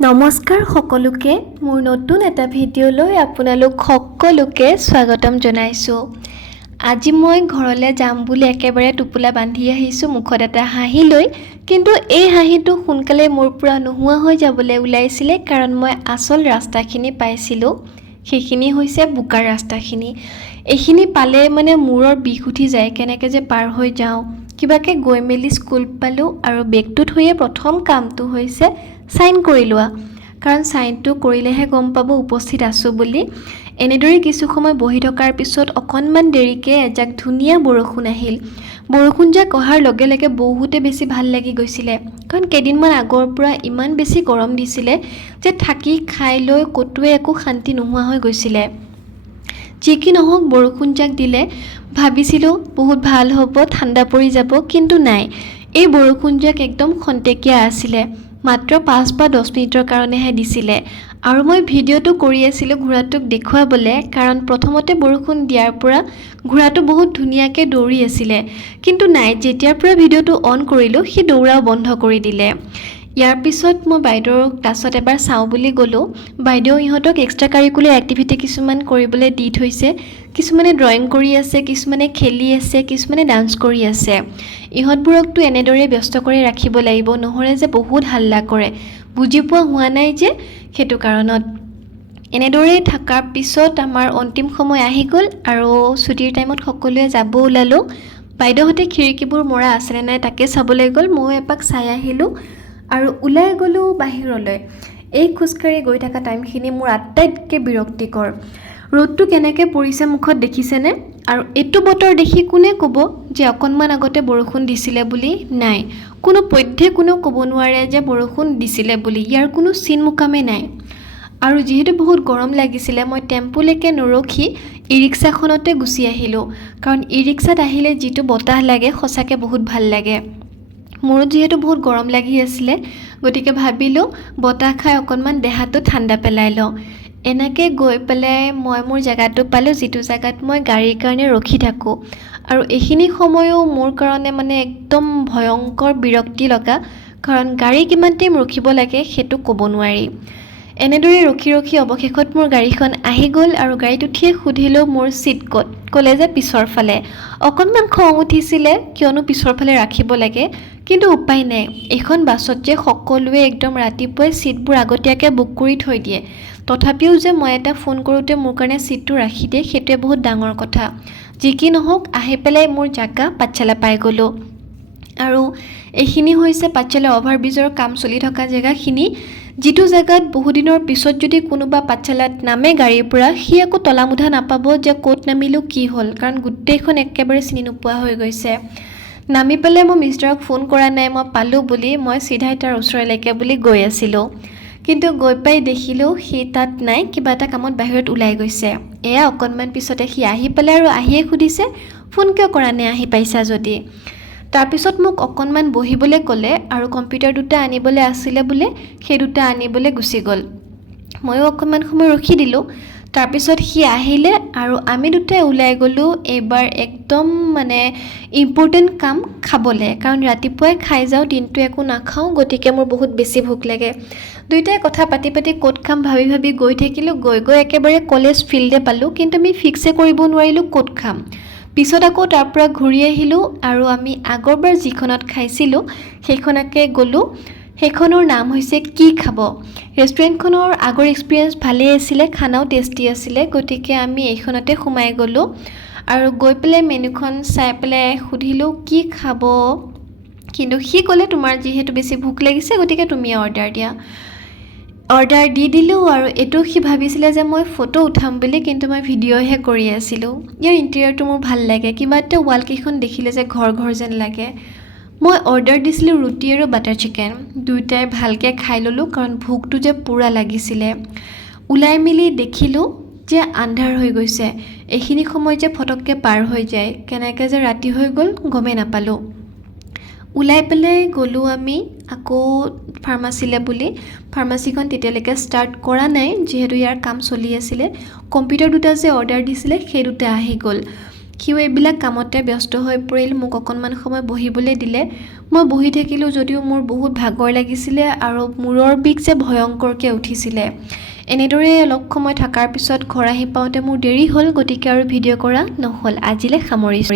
নমস্কাৰ সকলোকে মোৰ নতুন এটা ভিডিঅ'লৈ আপোনালোক সকলোকে স্বাগতম জনাইছোঁ। আজি মই ঘৰলৈ যাম বুলি একেবাৰে টোপোলা বান্ধি আহিছোঁ মুখত এটা হাঁহি লৈ, কিন্তু এই হাঁহিটো সোনকালে মোৰ পৰা নোহোৱা হৈ যাবলৈ ওলাইছিলে কাৰণ মই আচল ৰাস্তাখিনি পাইছিলোঁ। সেইখিনি হৈছে বোকাৰ ৰাস্তাখিনি। এইখিনি পালে মানে মূৰৰ বিষ উঠি যায়, কেনেকৈ যে পাৰ হৈ যাওঁ। কিবাকৈ গৈ মেলি স্কুল পালোঁ আৰু বেগটো থৈয়ে প্ৰথম কামটো হৈছে সাইন কৰি লোৱা, কাৰণ সাইনটো কৰিলেহে গম পাব উপস্থিত আছোঁ বুলি। এনেদৰে কিছু সময় বহি থকাৰ পিছত অকণমান দেৰিকৈ এজাক ধুনীয়া বৰষুণ আহিল। বৰষুণজাক অহাৰ লগে লগে বহুতে বেছি ভাল লাগি গৈছিলে, কাৰণ কেইদিনমান আগৰ পৰা ইমান বেছি গৰম দিছিলে যে থাকি খাই লৈ ক'তোৱে একো শান্তি নোহোৱা হৈ গৈছিলে। যি কি নহওক বৰষুণজাক দিলে ভাবিছিলোঁ বহুত ভাল হ'ব, ঠাণ্ডা পৰি যাব, কিন্তু নাই। এই বৰষুণজাক একদম খন্তেকীয়া আছিলে, মাত্ৰ 5 বা 10 মিনিটৰ কাৰণেহে দিছিলে। আৰু মই ভিডিঅ'টো কৰি আছিলোঁ ঘোঁৰাটোক দেখুৱাবলৈ, কাৰণ প্ৰথমতে বৰষুণ দিয়াৰ পৰা ঘোঁৰাটো বহুত ধুনীয়াকৈ দৌৰি আছিলে, কিন্তু নাই, যেতিয়াৰ পৰা ভিডিঅ'টো অন কৰিলোঁ সি দৌৰাও বন্ধ কৰি দিলে। ইয়াৰ পিছত মই বাইদেউৰ ক্লাছত এবাৰ চাওঁ বুলি গ'লোঁ। বাইদেউ ইহঁতক এক্সট্ৰা কাৰিকুলাৰ এক্টিভিটি কিছুমান কৰিবলৈ দি থৈছে। কিছুমানে ড্ৰয়িং কৰি আছে, কিছুমানে খেলি আছে, কিছুমানে ডান্স কৰি আছে। ইহঁতবোৰকতো এনেদৰে ব্যস্ত কৰি ৰাখিব লাগিব, নহ'লে যে বহুত হাল্লা কৰে। বুজি পোৱা হোৱা নাই যে, সেইটো কাৰণত। এনেদৰে থকাৰ পিছত আমাৰ অন্তিম সময় আহি গ'ল আৰু ছুটিৰ টাইমত সকলোৱে যাব ওলালোঁ। বাইদেউহঁতে খিৰিকীবোৰ মৰা আছেনে নাই তাকে চাবলৈ গ'ল, ময়ো এপাক চাই আহিলোঁ আৰু ওলাই গ'লোঁ বাহিৰলৈ। এই খোজকাঢ়ি গৈ থকা টাইমখিনি মোৰ আটাইতকৈ বিৰক্তিকৰ। ৰ'দটো কেনেকৈ পৰিছে মুখত দেখিছেনে? আৰু এইটো বতৰ দেখি কোনে ক'ব যে অকণমান আগতে বৰষুণ দিছিলে বুলি? নাই, কোনো পধ্যে কোনেও ক'ব নোৱাৰে যে বৰষুণ দিছিলে বুলি, ইয়াৰ কোনো চিন মুকামে নাই। আৰু যিহেতু বহুত গৰম লাগিছিলে, মই টেম্পুলৈকে নৰখি ই ৰিক্সাখনতে গুচি আহিলোঁ, কাৰণ ই ৰিক্সাত আহিলে যিটো বতাহ লাগে সঁচাকৈ বহুত ভাল লাগে। মোৰো যিহেতু বহুত গৰম লাগি আছিলে, গতিকে ভাবিলোঁ বতাহ খাই অকণমান দেহাটো ঠাণ্ডা পেলাই লওঁ। এনেকৈ গৈ পেলাই মই মোৰ জেগাটো পালোঁ, যিটো জেগাত মই গাড়ীৰ কাৰণে ৰখি থাকোঁ। আৰু এইখিনি সময়ো মোৰ কাৰণে মানে একদম ভয়ংকৰ বিৰক্তি লগা, কাৰণ গাড়ী কিমান টাইম ৰখিব লাগে সেইটো ক'ব নোৱাৰি। এনেদৰে ৰখি ৰখি অৱশেষত মোৰ গাড়ীখন আহি গ'ল আৰু গাড়ীত উঠিয়ে সুধিলোঁ মোৰ ছিট ক'ত। ক'লে যে পিছৰ ফালে। অকণমান খং উঠিছিলে, কিয়নো পিছৰ ফালে ৰাখিব লাগে, কিন্তু উপায় নাই। এইখন বাছত যে সকলোৱে একদম ৰাতিপুৱাই ছিটবোৰ আগতীয়াকৈ বুক কৰি থৈ দিয়ে, তথাপিও যে মই এটা ফোন কৰোঁতে মোৰ কাৰণে ছিটটো ৰাখি দিয়ে, সেইটোৱে বহুত ডাঙৰ কথা। যি কি নহওক আহি পেলাই মোৰ জাগা পাঠশালা পাই গ'লোঁ। আৰু এইখিনি হৈছে পাঠশালা অভাৰব্ৰিজৰ কাম চলি থকা জেগাখিনি, যিটো জেগাত বহুদিনৰ পিছত যদি কোনোবা পাঠশালাত নামে গাড়ীৰ পৰা, সি একো তলামুধা নাপাব যে ক'ত নামিলোঁ কি হ'ল, কাৰণ গোটেইখন একেবাৰে চিনি নোপোৱা হৈ গৈছে। নামি পেলাই মই মিষ্টাৰক ফোন কৰা নাই, মই পালোঁ বুলি, মই চিধাই তাৰ ওচৰলৈকে বুলি গৈ আছিলোঁ। কিন্তু গৈ পাই দেখিলোঁ সি তাত নাই, কিবা এটা কামত বাহিৰত ওলাই গৈছে। এয়া অকণমান পিছতে সি আহি পেলাই আৰু আহিয়ে সুধিছে ফোন কিয় কৰা নাই আহি পাইছা যদি। তাৰপিছত মোক অকণমান বহিবলৈ ক'লে আৰু কম্পিউটাৰ দুটা আনিবলৈ আছিলে বোলে, সেই দুটা আনিবলৈ গুচি গ'ল। ময়ো অকণমান সময় ৰখি দিলোঁ। তাৰপিছত সি আহিলে আৰু আমি দুটাই ওলাই গ'লোঁ এইবাৰ একদম মানে ইম্পৰ্টেণ্ট কাম খাবলৈ, কাৰণ ৰাতিপুৱাই খাই যাওঁ, দিনটো একো নাখাওঁ, গতিকে মোৰ বহুত বেছি ভোক লাগে। দুয়োটাই কথা পাতি পাতি ক'ত খাম ভাবি ভাবি গৈ থাকিলোঁ। গৈ গৈ একেবাৰে কলেজ ফিল্ডে পালোঁ, কিন্তু আমি ফিক্সে কৰিব নোৱাৰিলোঁ ক'ত খাম। পিছত আকৌ তাৰ পৰা ঘূৰি আহিলোঁ আৰু আমি আগৰবাৰ যিখনত খাইছিলোঁ সেইখনকে গ'লোঁ। সেইখনৰ নাম হৈছে কি খাব। ৰেষ্টুৰেণ্টখনৰ আগৰ এক্সপিৰিয়েঞ্চ ভালেই আছিলে, খানাও টেষ্টি আছিলে, গতিকে আমি এইখনতে সোমাই গ'লোঁ। আৰু গৈ পেলাই মেনুখন চাই পেলাই সুধিলোঁ কি খাব, কিন্তু সি ক'লে তোমাৰ যিহেতু বেছি ভোক লাগিছে গতিকে তুমিয়ে অৰ্ডাৰ দিয়া। অৰ্ডাৰ দি দিলোঁ আৰু এইটো সি ভাবিছিলে যে মই ফটো উঠাম বুলি, কিন্তু মই ভিডিঅ'হে কৰি আছিলোঁ। ইয়াৰ ইণ্টেৰিয়ৰটো মোৰ ভাল লাগে, কিবা এটা ৱালকেইখন দেখিলে যে ঘৰ ঘৰ যেন লাগে। মই অৰ্ডাৰ দিছিলোঁ ৰুটি আৰু বাটাৰ চিকেন। দুয়োটাই ভালকৈ খাই ল'লোঁ, কাৰণ ভোকটো যে পূৰা লাগিছিলে। ওলাই মেলি দেখিলোঁ যে আন্ধাৰ হৈ গৈছে। এইখিনি সময় যে ফটককৈ পাৰ হৈ যায়, কেনেকৈ যে ৰাতি হৈ গ'ল গমেই নাপালোঁ। ওলাই পেলাই গ'লোঁ আমি আকৌ ফাৰ্মাচীলৈ বুলি। ফাৰ্মাচীখন তেতিয়ালৈকে ষ্টাৰ্ট কৰা নাই, যিহেতু ইয়াৰ কাম চলি আছিলে। কম্পিউটাৰ দুটা যে অৰ্ডাৰ দিছিলে সেই দুটা আহি গ'ল। সিও এইবিলাক কামতে ব্যস্ত হৈ পৰিল, মোক অকণমান সময় বহিবলৈ দিলে। মই বহি থাকিলোঁ যদিও মোৰ বহুত ভাগৰ লাগিছিলে আৰু মূৰৰ বিষ যে ভয়ংকৰকৈ উঠিছিলে। এনেদৰে অলপ সময় থকাৰ পিছত ঘৰ আহি পাওঁতে মোৰ দেৰি হ'ল, গতিকে আৰু ভিডিঅ' কৰা নহ'ল। আজিলৈ সামৰিছোঁ।